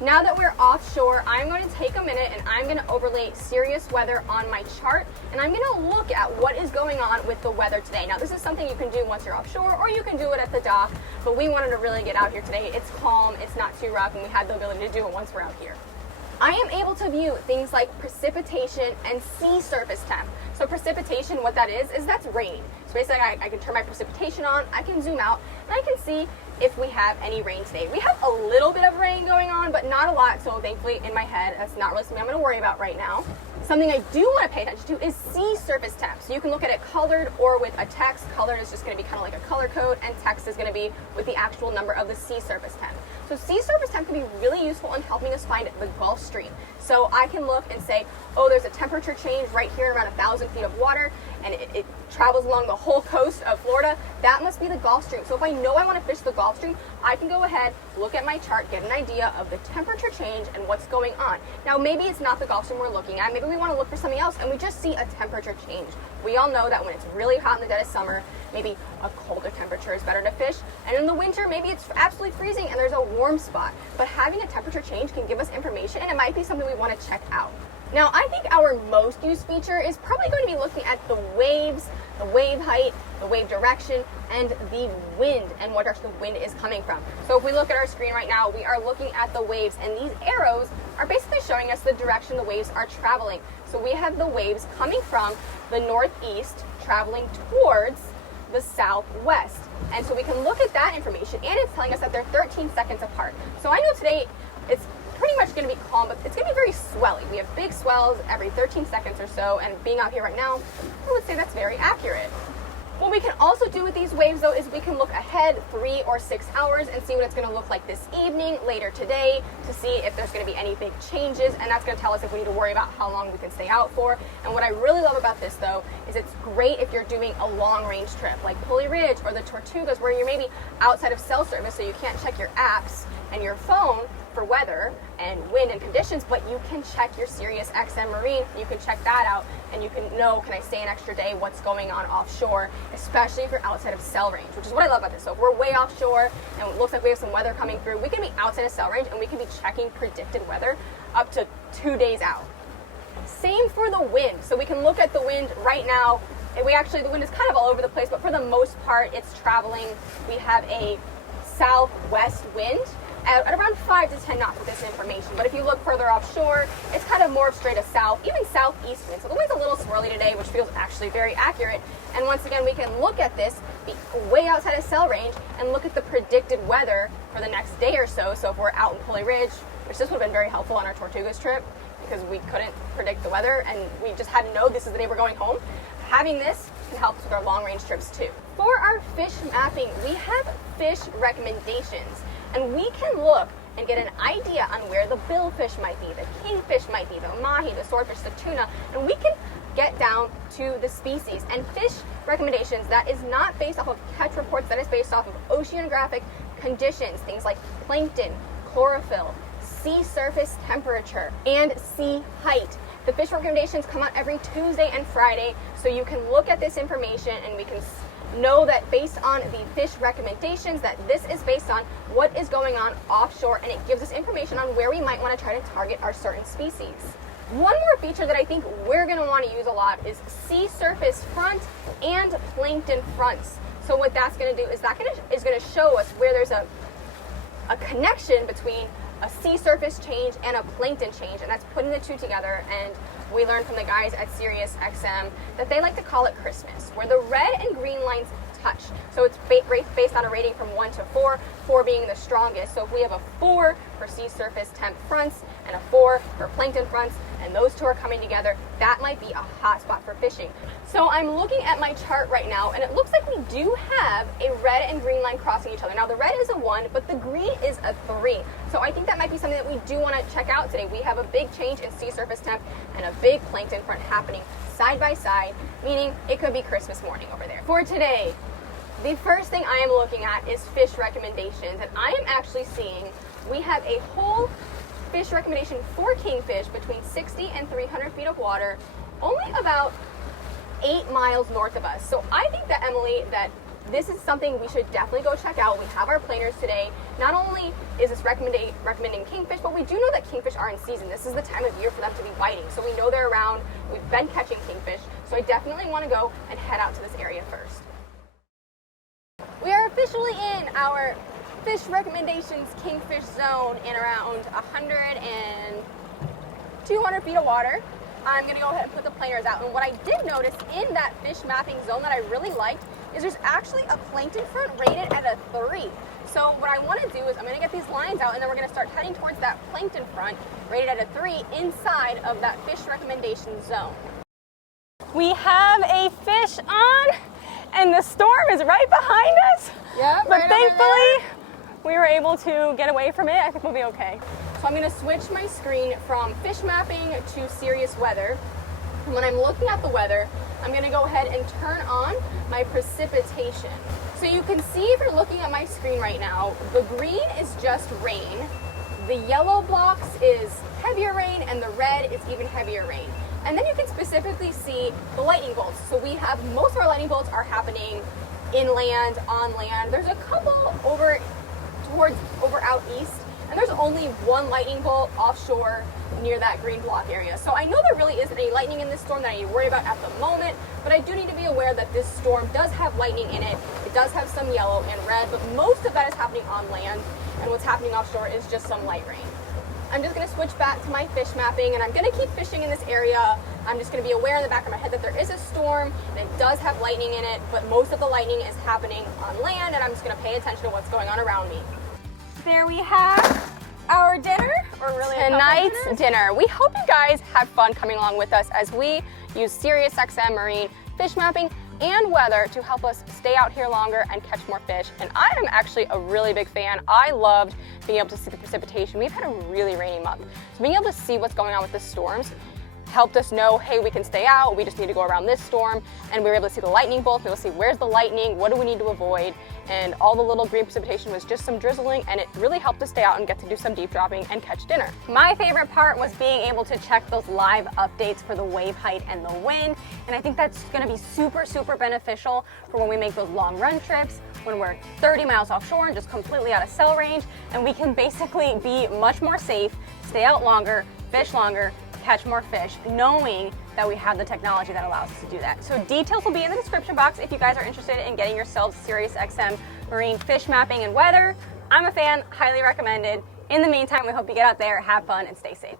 Now that we're offshore, I'm going to take a minute and I'm going to overlay Sirius weather on my chart, and I'm going to look at what is going on with the weather today. Now, this is something you can do once you're offshore, or you can do it at the dock, but we wanted to really get out here today. It's calm, it's not too rough, and we had the ability to do it once we're out here. I am able to view things like precipitation and sea surface temp. So precipitation, what that is that's rain. So basically I can turn my precipitation on, I can zoom out, and I can see if we have any rain today. We have a little bit of rain going on, but not a lot, so thankfully in my head, that's not really something I'm gonna worry about right now. Something I do want to pay attention to is sea surface temp. So you can look at it colored or with a text. Colored is just going to be kind of like a color code, and text is going to be with the actual number of the sea surface temp. So sea surface temp can be really useful in helping us find the Gulf Stream. So I can look and say, oh, there's a temperature change right here around 1,000 feet of water, and it travels along the whole coast of Florida. That must be the Gulf Stream. So if I know I want to fish the Gulf Stream, I can go ahead, look at my chart, get an idea of the temperature change and what's going on. Now, maybe it's not the Gulf Stream we're looking at. Maybe we want to look for something else, and we just see a temperature change. We all know that when it's really hot in the dead of summer, maybe a colder temperature is better to fish. And in the winter, maybe it's absolutely freezing and there's a warm spot. But having a temperature change can give us information, and it might be something we want to check out. Now, I think our most used feature is probably going to be looking at the waves, the wave height, the wave direction, and the wind, and what direction the wind is coming from. So if we look at our screen right now, we are looking at the waves, and these arrows are basically showing us the direction the waves are traveling. So we have the waves coming from the northeast, traveling towards the southwest. And so we can look at that information, and it's telling us that they're 13 seconds apart. So I know today it's pretty much going to be calm, but it's going to be very swelly. We have big swells every 13 seconds or so, and being out here right now, I would say that's very accurate. What we can also do with these waves, though, is we can look ahead 3 or 6 hours and see what it's going to look like this evening, later today, to see if there's going to be any big changes, and that's going to tell us if we need to worry about how long we can stay out for. And what I really love about this, though, is it's great if you're doing a long-range trip, like Pulley Ridge or the Tortugas, where you're maybe outside of cell service, so you can't check your apps and your phone for weather and wind and conditions, but you can check your Sirius XM Marine. You can check that out, and you can know, can I stay an extra day, what's going on offshore, especially if you're outside of cell range, which is what I love about this. So if we're way offshore and it looks like we have some weather coming through, we can be outside of cell range and we can be checking predicted weather up to 2 days out. Same for the wind. So we can look at the wind right now. And the wind is kind of all over the place, but for the most part, it's traveling. We have a southwest wind at around 5 to 10 knots with this information. But if you look further offshore, it's kind of more straight to south, even southeast wind. So the wind's a little swirly today, which feels actually very accurate. And once again, we can look at this, be way outside of cell range, and look at the predicted weather for the next day or so. So if we're out in Pulley Ridge, which this would have been very helpful on our Tortugas trip, because we couldn't predict the weather and we just had to know this is the day we're going home, having this can help us with our long-range trips too. For our fish mapping, we have fish recommendations, and we can look and get an idea on where the billfish might be, the kingfish might be, the mahi, the swordfish, the tuna, and we can get down to the species. And fish recommendations, that is not based off of catch reports, that is based off of oceanographic conditions, things like plankton, chlorophyll, sea surface temperature, and sea height. The fish recommendations come out every Tuesday and Friday, so you can look at this information and we can know that based on the fish recommendations, that this is based on what is going on offshore, and it gives us information on where we might want to try to target our certain species. One more feature that I think we're going to want to use a lot is sea surface front and plankton fronts. So what that's going to do is is going to show us where there's a connection between a sea surface change and a plankton change, and that's putting the two together. And we learned from the guys at Sirius XM that they like to call it Christmas, where the red and green lines touch. So it's based on a rating from 1 to 4, 4 being the strongest. So if we have a 4 for sea surface temp fronts and a 4 for plankton fronts, and those two are coming together, that might be a hot spot for fishing. So I'm looking at my chart right now, and it looks like we do have a red and green line crossing each other. Now the red is a 1, but the green is a 3. So I think that might be something that we do want to check out today. We have a big change in sea surface temp and a big plankton front happening side by side, meaning it could be Christmas morning over there. For today, the first thing I am looking at is fish recommendations, and I am actually seeing we have a whole fish recommendation for kingfish between 60 and 300 feet of water, only about 8 miles north of us. So I think that, Emily, that this is something we should definitely go check out. We have our planers today. Not only is this recommending kingfish, but we do know that kingfish are in season. This is the time of year for them to be biting. So we know they're around. We've been catching kingfish. So I definitely want to go and head out to this area first. We are officially in our fish recommendations kingfish zone in around 100 and 200 feet of water. I'm gonna go ahead and put the planers out. And what I did notice in that fish mapping zone that I really liked is there's actually a plankton front rated at a 3. So what I wanna do is I'm gonna get these lines out and then we're gonna start heading towards that plankton front rated at a 3 inside of that fish recommendation zone. We have a fish on and the storm is right behind us. Yeah, but right thankfully we were able to get away from it. I think we'll be okay. So I'm gonna switch my screen from fish mapping to serious weather. And when I'm looking at the weather, I'm gonna go ahead and turn on my precipitation. So you can see if you're looking at my screen right now, the green is just rain. The yellow blocks is heavier rain and the red is even heavier rain. And then you can specifically see the lightning bolts. So we have, most of our lightning bolts are happening inland, on land. There's a couple over out east, and there's only one lightning bolt offshore near that green block area. So I know there really isn't any lightning in this storm that I need to worry about at the moment, but I do need to be aware that this storm does have lightning in it. It does have some yellow and red, but most of that is happening on land, and what's happening offshore is just some light rain. I'm just gonna switch back to my fish mapping and I'm gonna keep fishing in this area. I'm just gonna be aware in the back of my head that there is a storm and it does have lightning in it, but most of the lightning is happening on land and I'm just gonna pay attention to what's going on around me. There we have our dinner, or really tonight's dinner. We hope you guys have fun coming along with us as we use SiriusXM Marine fish mapping and weather to help us stay out here longer and catch more fish. And I am actually a really big fan. I loved being able to see the precipitation. We've had a really rainy month. So being able to see what's going on with the storms helped us know, hey, we can stay out, we just need to go around this storm. And we were able to see the lightning bolts, we were able to see where's the lightning, what do we need to avoid. And all the little green precipitation was just some drizzling, and it really helped us stay out and get to do some deep dropping and catch dinner. My favorite part was being able to check those live updates for the wave height and the wind. And I think that's gonna be super, super beneficial for when we make those long run trips, when we're 30 miles offshore and just completely out of cell range, and we can basically be much more safe, stay out longer, fish longer, catch more fish, knowing that we have the technology that allows us to do that. So details will be in the description box if you guys are interested in getting yourselves SiriusXM Marine fish mapping and weather. I'm a fan, highly recommended. In the meantime, we hope you get out there, have fun, and stay safe.